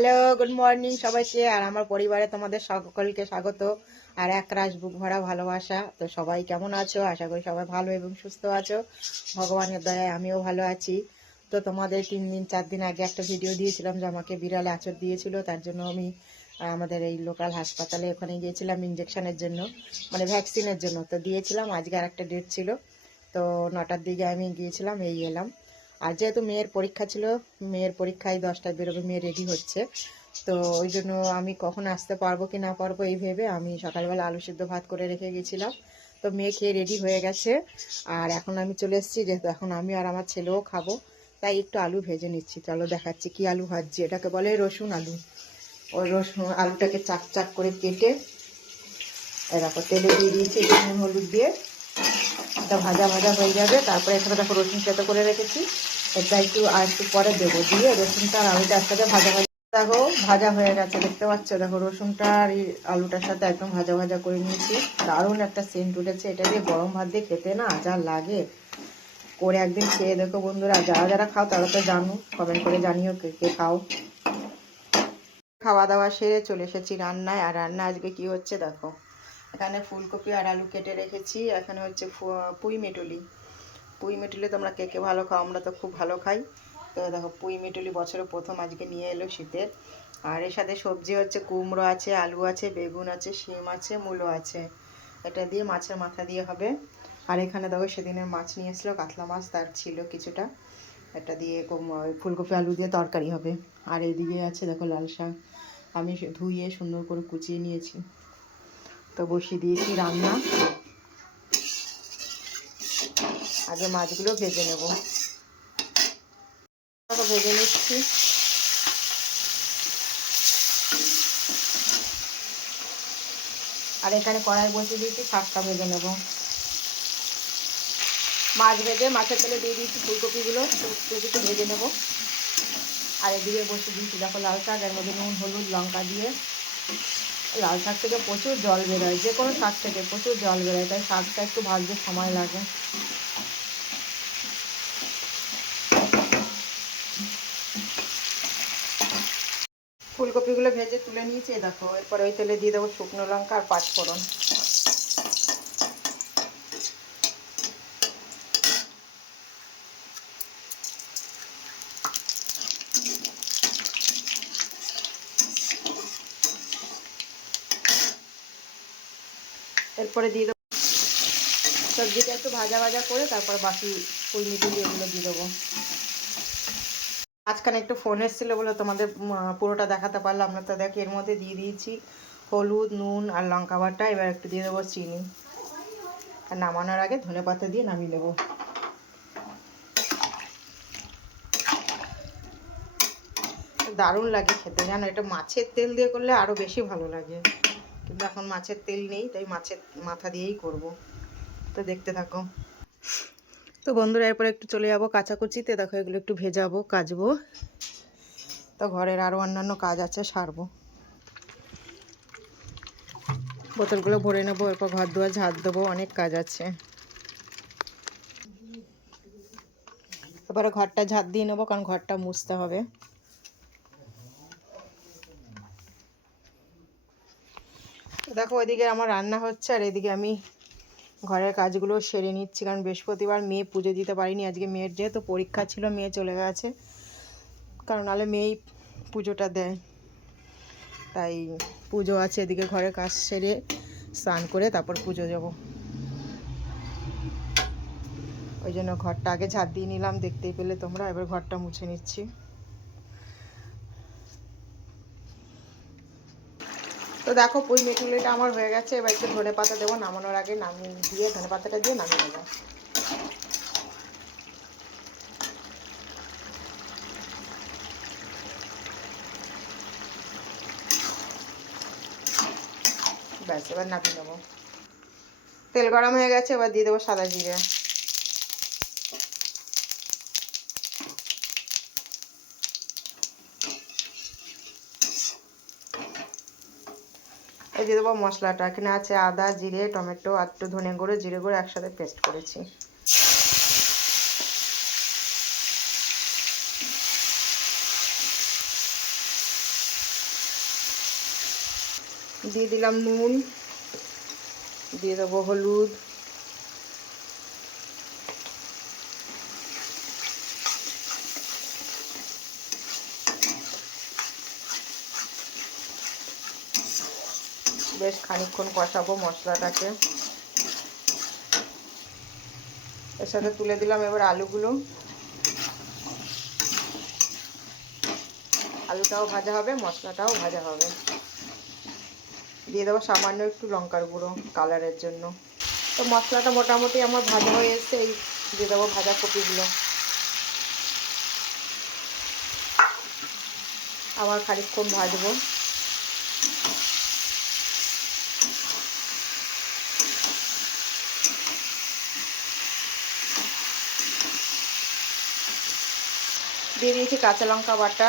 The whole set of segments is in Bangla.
হ্যালো গুড মর্নিং সবাইকে, আর আমার পরিবারে তোমাদের সকলকে স্বাগত। আর এক রাশ বুক ভরা ভালোবাসা। তো সবাই কেমন আছো? আশা করি সবাই ভালো এবং সুস্থ আছো। ভগবানের দয়ায় আমিও ভালো আছি। তো তোমাদের তিন দিন, চার দিন আগে একটা ভিডিও দিয়েছিলাম যে আমাকে বিড়ালে আচর দিয়েছিল। তার জন্য আমি আমাদের এই লোকাল হাসপাতালে ওখানে গিয়েছিলাম ইঞ্জেকশনের জন্য মানে ভ্যাকসিনের জন্য। তো দিয়েছিলাম, আজকে আর একটা ডেট ছিল। তো নটার দিকে আমি গিয়েছিলাম, এই এলাম। আর যেহেতু মেয়ের পরীক্ষা ছিল, মেয়ের পরীক্ষায় দশটায় বেরোবে, মেয়ে রেডি হচ্ছে। তো ওই জন্য আমি কখন আসতে পারব কি না পারব এই ভেবে আমি সকালবেলা আলু সিদ্ধ ভাত করে রেখে গেছিলাম। তো মেয়ে খেয়ে রেডি হয়ে গেছে। আর এখন আমি চলে এসেছি, যেহেতু এখন আমি আর আমার ছেলেও খাব, তাই একটু আলু ভেজে নিচ্ছি। চলো দেখাচ্ছি কি আলু ভাজছি। এটাকে বলে রসুন আলু। ওই রসুন আলুটাকে চাক চাক করে কেটে দেখো তেলে দিয়ে দিয়েছি হলুদ দিয়ে। এটা ভাজা ভাজা হয়ে যাবে, তারপরে এখানে দেখো রসুন সেতো করে রেখেছি। এটা একটু আর একটু পরে দেবো দিয়ে রসুনটা আর আলুটা একসাথে ভাজা ভাজা। দেখো, ভাজা হয়ে গেছে, দেখতে পাচ্ছ? দেখো, রসুনটা আর এই আলুটার সাথে একদম ভাজা ভাজা করে নিয়েছি। দারুণ একটা সেন্ট উঠেছে। এটা দিয়ে গরম ভাত দিয়ে খেতে না যা লাগে। করে একদিন খেয়ে দেখো বন্ধুরা। যারা যারা খাও তারা তো জানো কমেন্ট করে জানিও কে কে খাও। খাওয়া দাওয়া সেরে চলে এসেছি রান্নায়। আর রান্না আজকে কি হচ্ছে দেখো। এখানে ফুলকপি আর আলু কেটে রেখেছি। এখানে হচ্ছে পুঁই মেটুলি। পুঁই মেটুলি তোমরা কে কে ভালো খাও, আমরা তো খুব ভালো খাই। তো দেখো, পুঁই মেটুলি বছরে প্রথম আজকে নিয়ে এলো শীতের আর এর সাথে সবজি হচ্ছে কুমড়ো আছে, আলু আছে, বেগুন আছে, শিম আছে, মূলো আছে। এটা দিয়ে মাছের মাথা দিয়ে হবে। আর এখানে দেখো, সেদিনের মাছ নিয়ে এসেছিল, কাতলা মাছ, তার ছিল কিছুটা। এটা দিয়ে ফুলকপি, আলু দিয়ে তরকারি হবে। আর এদিকে আছে দেখো লাল শাক। আমি ধুয়ে সুন্দর করে কুচিয়ে নিয়েছি। তো বসিয়ে দিয়েছি রান্না। আগে মাছগুলো ভেজে নেব। ভেজে নিচ্ছি। আর এখানে কড়াই বসিয়ে দিয়েছি, শাকটা ভেজে নেব। মাছ ভেজে মাছের তেলে দিয়ে দিয়েছি ফুলকপিগুলো ফুলকপিটা ভেজে নেব। আর এদিকে বসে দিয়েছি, দেখো লাল শাক, এর মধ্যে নুন, হলুদ, লঙ্কা দিয়ে। লাল শাক থেকে প্রচুর জল বেরোয়, যে কোনো শাক থেকে প্রচুর জল বেরোয়, তাই শাকটা একটু ভাজতে সময় লাগে। ফুলকপিগুলো ভেজে তুলে নিয়েছি দেখো, এরপরে ওই তেলে দিয়ে দেবো শুকনো লঙ্কা আর পাঁচফোড়ন। এরপরে দিয়ে দেবো সবজিটা একটু ভাজা ভাজা করে তারপর বাকি পুঁই মিটুলি এগুলো দিয়ে দেবো। আজকাল একটু ফোন এসেছিল বলে তোমাদের পুরোটা দেখাতে পারলাম না। তো দেখ, এর মধ্যে দিয়ে দিয়েছি হলুদ, নুন আর লঙ্কা বাটা। এবার একটু দিয়ে দেবো চিনি। আর নামানোর আগে ধনে পাতা দিয়ে নামিয়ে দেবো দারুণ লাগে খেতে, জানো? এটা মাছের তেল দিয়ে করলে আরও বেশি ভালো লাগে। কিন্তু এখন মাছের তেল নেই, তাই মাছের মাথা দিয়েই করব। তো দেখতে থাকো। তো বন্ধুরা, এরপরে একটু চলে যাব কাচাকুচিতে। দেখো, এগুলো একটু ভেজাবো, কাচবো। তো ঘরের আরও অন্যান্য কাজ আছে, সারবো। বোতলগুলো ভরে নেব, এরপর ঘর দুয়ার ঝাড় দেবো, অনেক কাজ আছে। এবারে ঘরটা ঝাড় দিয়ে নেব, কারণ ঘরটা মুছতে হবে। দেখো, ওইদিকে আমার রান্না হচ্ছে আর এদিকে আমি ঘরের কাজগুলো সেরে নিচ্ছি, কারণ বৃহস্পতিবার মেয়ে পুজো দিতে পারিনি। আজকে মেয়ের যেহেতু পরীক্ষা ছিল, মেয়ে চলে গেছে, কারণ নাহলে মেয়েই পুজোটা দেয়। তাই পুজো আছে, এদিকে ঘরের কাজ সেরে স্নান করে তারপর পুজো যাব। ওই জন্য ঘরটা আগে ঝাড় দিয়ে নিলাম, দেখতেই পেলে তোমরা, এবার ঘরটা মুছে নিচ্ছি। তো দেখো, পুঁই মেটুলিটা আমার হয়ে গেছে। এবার একটু ধনে পাতা দেবো, নামানোর আগে নামিয়ে দিয়ে ধনে পাতাটা দিয়ে নামিয়ে দেবো ব্যাস, এবার নামিয়ে নেব। তেল গরম হয়ে গেছে, এবার দিয়ে দেবো সাদা জিরে। এই দিয়ে দেবো মশলাটা। এখানে আছে আদা, জিরে, টমেটো, আর একটু ধনে গুঁড়ো, জিরে গুঁড়ো একসাথে পেস্ট করেছি। দিয়ে দিলাম নুন, দিয়ে দেবো হলুদ। বেশ খানিকক্ষণ কষাবো মশলাটাকে। এর সাথে তুলে দিলাম এবার আলুগুলো। আলুটাও ভাজা হবে, মশলাটাও ভাজা হবে। দিয়ে দেবো সামান্য একটু লঙ্কার গুঁড়ো কালারের জন্য। তো মশলাটা মোটামুটি আমার ভাজা হয়ে এসছে, এই দিয়ে দেবো ভাজা কপিগুলো। আবার খানিকক্ষণ ভাজবো। দিয়ে দিয়েছি কাঁচা লঙ্কা বাটা।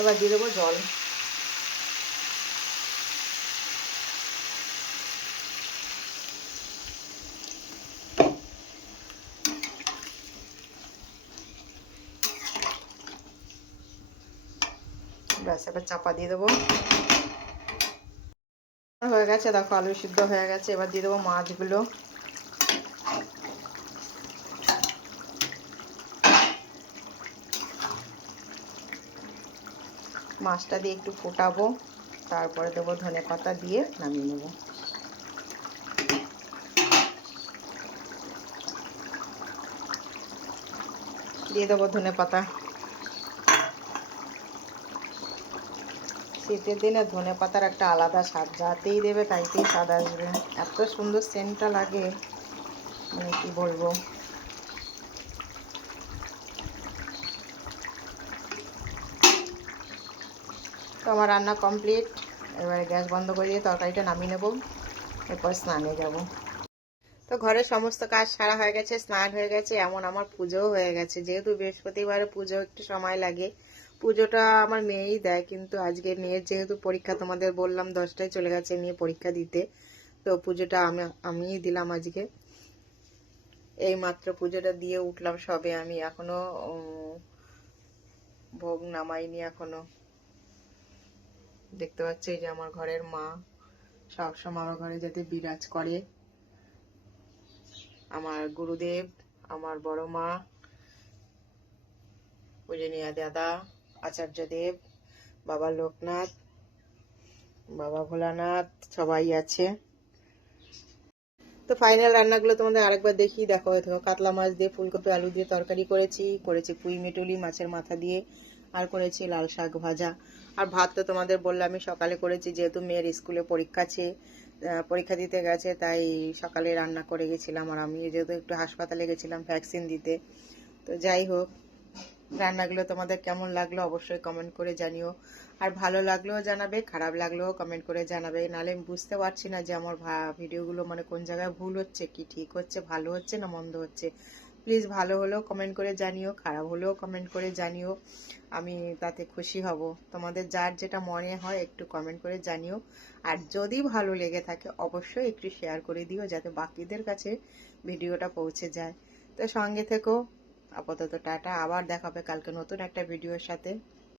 এবার দিয়ে দেবো জল। ব্যাস, এবার চাপা দিয়ে দেবো। হয়ে গেছে, দেখো আলু সিদ্ধ হয়ে গেছে, এবার দিয়ে দেবো মাছগুলো। মাছটা দিয়ে একটু ফোটাবো, তারপরে দেবো ধনে পাতা দিয়ে নামিয়ে নেব। দিয়ে দেবো ধনে পাতা। শীতের দিনে ধনে পাতার একটা আলাদা স্বাদ, যাতেই দেবে তাইতেই স্বাদ আসবে। এত সুন্দর সেন্টটা লাগে মানে কি বলব? তো আমার রান্না কমপ্লিট এবারে গ্যাস বন্ধ করে দিয়ে তরকারিটা নামিয়ে নেব। এরপর স্নানে যাব। তো ঘরের সমস্ত কাজ সারা হয়ে গেছে, স্নান হয়ে গেছে, এমন আমার পুজোও হয়ে গেছে। যেহেতু বৃহস্পতিবারে পুজো একটু সময় লাগে পুজোটা আমার মেয়েই দেয়, কিন্তু আজকে মেয়ের যেহেতু পরীক্ষা, তোমাদের বললাম দশটায় চলে গেছে নিয়ে পরীক্ষা দিতে। তো পুজোটা আমি, আমিই দিলাম আজকে। এই মাত্র পুজোটা দিয়ে উঠলাম সবে আমি, এখনও ভোগ নামাইনি এখনও। দেখতে পাচ্ছি যে আমার ঘরের মা, সবসময় আমার ঘরে যাতে বিরাজ করে। আমার গুরুদেব, আমার বড় মা, পূজনীয় দাদা আচার্য দেব, বাবা লোকনাথ, বাবা ভোলানাথ, সবাই আছে। তো ফাইনাল রান্নাগুলো তোমাদের আরেকবার দেখি। দেখো দেখো, কাতলা মাছ দিয়ে ফুলকপি, আলু দিয়ে তরকারি করেছি করেছি পুঁই মেটুলি, মাছের মাথা দিয়ে, আর করেছি লাল শাক ভাজা। আর ভাত তো তোমাদের বললাম, আমি সকালে করেছি, যেহেতু মেয়ের স্কুলে পরীক্ষা আছে পরীক্ষা দিতে গেছে, তাই সকালে রান্না করে গেছিলাম আর আমি, যেহেতু একটু হাসপাতালে গেছিলাম, ভ্যাকসিন দিতে। তো যাই হোক রান্নাগুলো তোমাদের কেমন লাগল অবশ্যই কমেন্ট করে জানিও। আর ভালো লাগলেও জানাবে, খারাপ লাগলেও কমেন্ট করে জানাবে। নাহলে আমি বুঝতে পারছি না যে আমার ভিডিওগুলো মানে কোন জায়গায় ভুল হচ্ছে, কি ঠিক হচ্ছে, ভালো হচ্ছে না মন্দ হচ্ছে। প্লিজ ভালো হলেও কমেন্ট করে জানিও, খারাপ হলেও কমেন্ট করে জানিও। আমি তাতে খুশি হব। তোমাদের যার যেটা মনে হয় একটু কমেন্ট করে জানিও। আর যদি ভালো লেগে থাকে, অবশ্যই একটু শেয়ার করে দিও যাতে বাকিদের কাছে ভিডিওটা পৌঁছে যায়। তো সঙ্গে থেকো। আপাতত টাটা আবার দেখাবে কালকে নতুন একটা ভিডিওর সাথে।